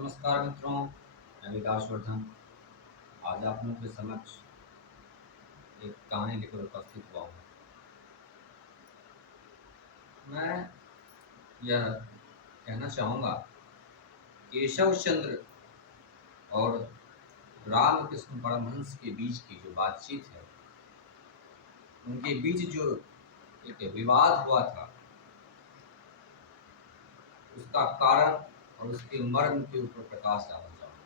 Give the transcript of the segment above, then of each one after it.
नमस्कार मित्रों, मैं विकास वर्धन। आज आप लोगों के समक्ष एक कहानी लेकर उपस्थित हुआ हूँ। मैं यह कहना चाहूँगा, केशव चंद्र और रामकृष्ण परमहंस के बीच की जो बातचीत है, उनके बीच जो एक विवाद हुआ था, उसका कारण और उसके मर्म के ऊपर प्रकाश डालना चाहूँगा।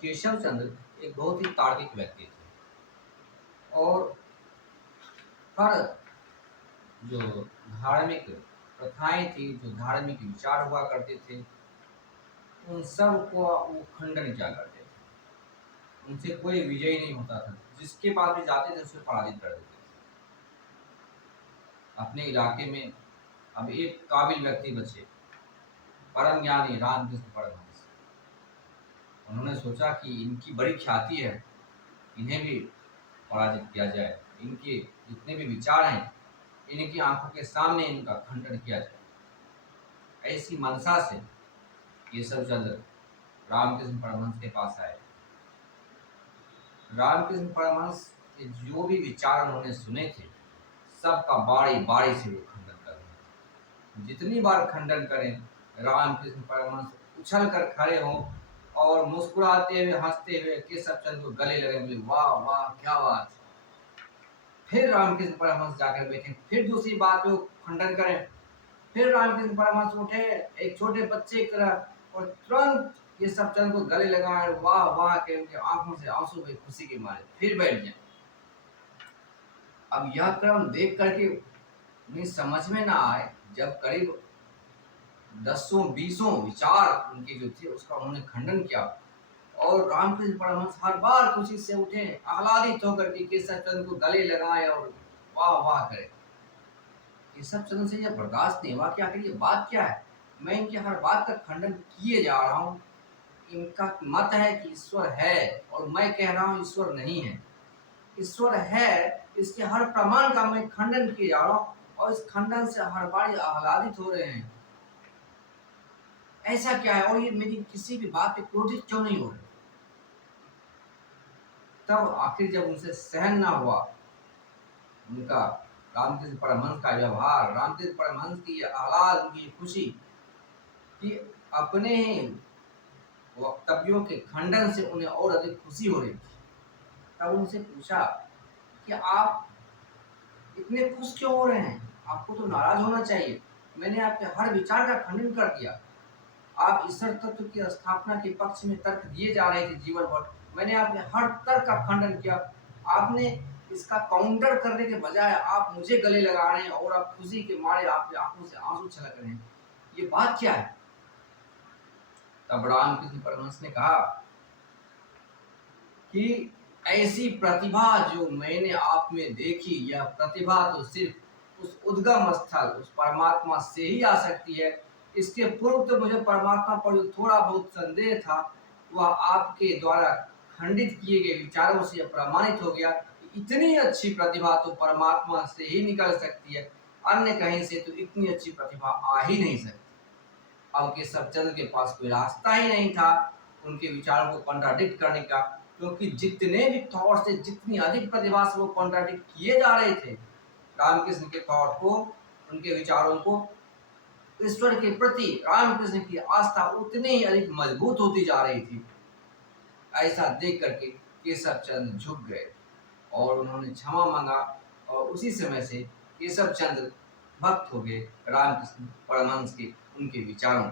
केशव चंद्र एक बहुत ही तार्किक व्यक्ति थे और हर जो धार्मिक प्रथाएं थी, जो धार्मिक विचार हुआ करते थे, उन सब को वो खंडन किया करते थे। उनसे कोई विजय नहीं होता था, जिसके पास भी जाते थे उसे पराजित कर देते थे। अपने इलाके में अब एक काबिल व्यक्ति बचे, परम ज्ञानी रामकृष्ण परमहंस। उन्होंने सोचा कि इनकी बड़ी ख्याति है, इन्हें भी पराजित किया जाए, इनके जितने भी विचार हैं इनकी आंखों के सामने इनका खंडन किया जाए। ऐसी मनसा से केशव चंद्र रामकृष्ण परमहंस के पास आए। रामकृष्ण परमहंस के जो भी विचार उन्होंने सुने थे, सबका बारी बारी से वो खंडन कर रहे। जितनी बार खंडन करें, रामकृष्ण परमहंस उछल कर खड़े हों और मुस्कुराते हुए हंसते हुए केशव चंद्र को गले लगे, बोले वाह वाह क्या बात। फिर रामकृष्ण परमहंस जाकर बैठे, फिर दूसरी बात पे खंडन करें, फिर रामकृष्ण परमहंस उठे एक छोटे बच्चे की तरह और तुरंत केशव चंद्र को गले लगाए, वाह वाह के उनके आंखों से आंसू बहे खुशी के मारे, फिर बैठ जाए। अब यह क्रम देख करके उन्हें समझ में ना आए, जब करीब 10-20 विचार उनके जो थे उसका उन्होंने खंडन किया और रामकृष्ण परमहंस हर बार खुशी से उठे, आह्लादित होकर के केशव चंद्र को गले लगाए और वाह वाह करे। केशव चंद्र से यह बर्दाश्त नहीं हुआ कि आखिर ये बात क्या है। मैं इनकी हर बात का खंडन किए जा रहा हूँ, इनका मत है कि ईश्वर है और मैं कह रहा हूँ ईश्वर नहीं है। ईश्वर है, इसके हर प्रमाण का मैं खंडन किए जा रहा हूँ और इस खंडन से हर बार आह्लादित हो रहे हैं। ऐसा क्या है और ये मेरी किसी भी बात पे क्रोधित क्यों नहीं हो रहे। तब आखिर जब उनसे सहन ना हुआ उनका रामकृष्ण परमहंस का व्यवहार, रामकृष्ण परमहंस की आह्लाद, उनकी खुशी कि अपने वक्तव्यों के खंडन से उन्हें और अधिक खुशी हो रही थी, तब उनसे पूछा कि आप इतने खुश क्यों हो रहे हैं, आपको तो नाराज होना चाहिए। मैंने आपके हर विचार का खंडन कर दिया, आप ईश्वर तत्व की स्थापना के पक्ष में तर्क दिए जा रहे थे जीवन भर, मैंने आपके हर तर्क का खंडन किया। आपने इसका काउंटर करने के बजाय आप मुझे गले लगा रहे हैं और आप खुशी के मारे आपकी आंखों से आंसू छलक रहे हैं, ये बात क्या है। तब रामकृष्ण परमहंस ने कहा कि ऐसी प्रतिभा जो मैंने आप में देखी, यह प्रतिभा तो सिर्फ उस उद्गम स्थल, उस परमात्मा से ही आ सकती है। इसके पूर्व तो मुझे परमात्मा पर जो थोड़ा बहुत संदेह था, वह आपके द्वारा खंडित किए गए विचारों से प्रमाणित हो गया कि इतनी अच्छी प्रतिभा तो परमात्मा से ही निकल सकती है, अन्य कहीं से तो इतनी अच्छी प्रतिभा आ ही नहीं सकती। अब केशव चंद्र के पास कोई रास्ता ही नहीं था उनके विचारों को कॉन्ट्राडिक्ट करने का, क्योंकि जितने भी थॉट से, जितनी अधिक प्रतिभा से वो कॉन्ट्राडिक्ट किए जा रहे थे रामकृष्ण के थॉट को, उनके विचारों को, ईश्वर के प्रति रामकृष्ण की आस्था उतनी ही अधिक मजबूत होती जा रही थी। ऐसा देख करके केशव चंद्र झुक गए और उन्होंने क्षमा मांगा और उसी समय से केशव चंद्र भक्त हो गए रामकृष्ण परमहंस के, उनके विचारों,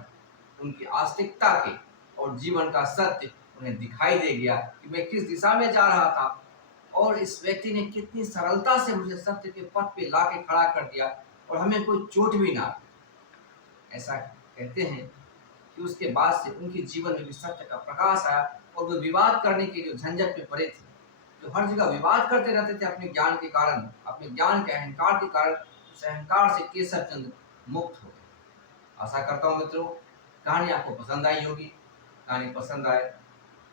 उनकी आस्तिकता के, और जीवन का सत्य उन्हें दिखाई दे गया कि मैं किस दिशा में जा रहा था और इस व्यक्ति ने कितनी सरलता से मुझे सत्य के पथ पे ला के खड़ा कर दिया और हमें कोई चोट भी ना। ऐसा कहते हैं कि उसके बाद से उनके जीवन में भी सत्य का प्रकाश आया और वो विवाद करने के जो झंझट में पड़े थे, जो हर जगह विवाद करते रहते थे अपने ज्ञान के कारण, अपने ज्ञान के अहंकार के कारण, उस अहंकार से केशव चंद्र मुक्त हो गए। आशा करता हूँ मित्रों कहानी आपको पसंद आई होगी। कहानी पसंद आए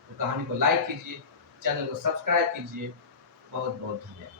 तो कहानी को लाइक कीजिए, चैनल को सब्सक्राइब कीजिए। बहुत बहुत धन्यवाद।